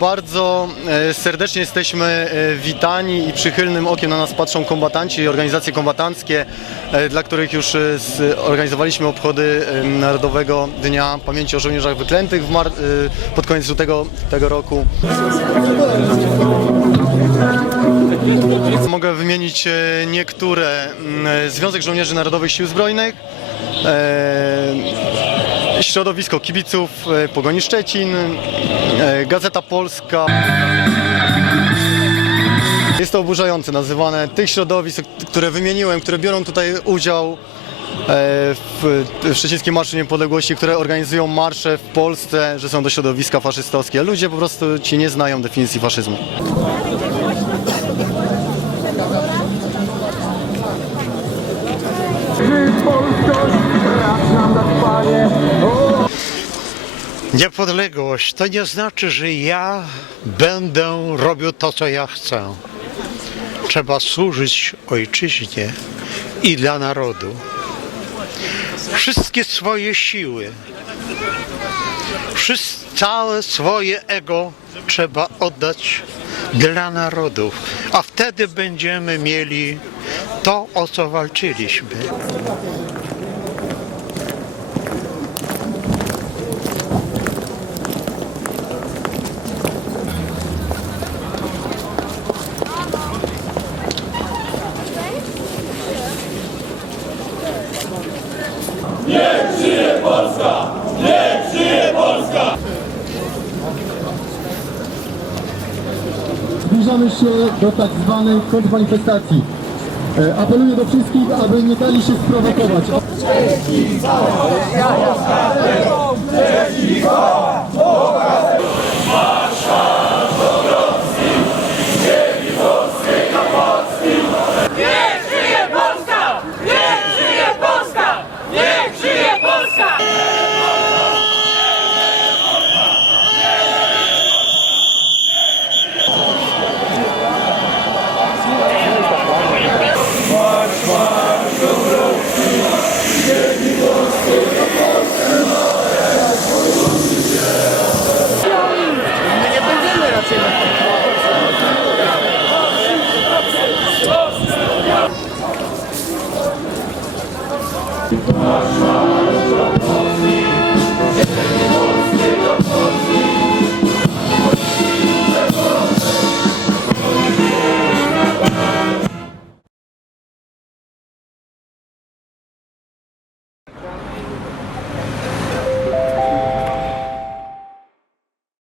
Bardzo e, serdecznie jesteśmy e, witani i przychylnym okiem na nas patrzą kombatanci i organizacje kombatanckie, e, dla których już e, organizowaliśmy obchody e, Narodowego Dnia Pamięci o Żołnierzach Wyklętych e, pod koniec lutego tego roku. Mogę wymienić e, niektóre. Związek Żołnierzy Narodowych Sił Zbrojnych, e, środowisko kibiców e, Pogoni Szczecin, e, Gazeta Polska. Jest to oburzające nazywane tych środowisk, które wymieniłem, które biorą tutaj udział e, w Szczecińskim Marszu Niepodległości, które organizują marsze w Polsce, że są to środowiska faszystowskie. Ludzie po prostu ci nie znają definicji faszyzmu. Niepodległość to nie znaczy, że ja będę robił to, co ja chcę. Trzeba służyć ojczyźnie i dla narodu. Wszystkie swoje siły, całe swoje ego trzeba oddać dla narodów, a wtedy będziemy mieli to, o co walczyliśmy. Zbliżamy się do tak zwanej kontrmanifestacji. E, Apeluję do wszystkich, aby nie dali się sprowokować. Niech Debaixo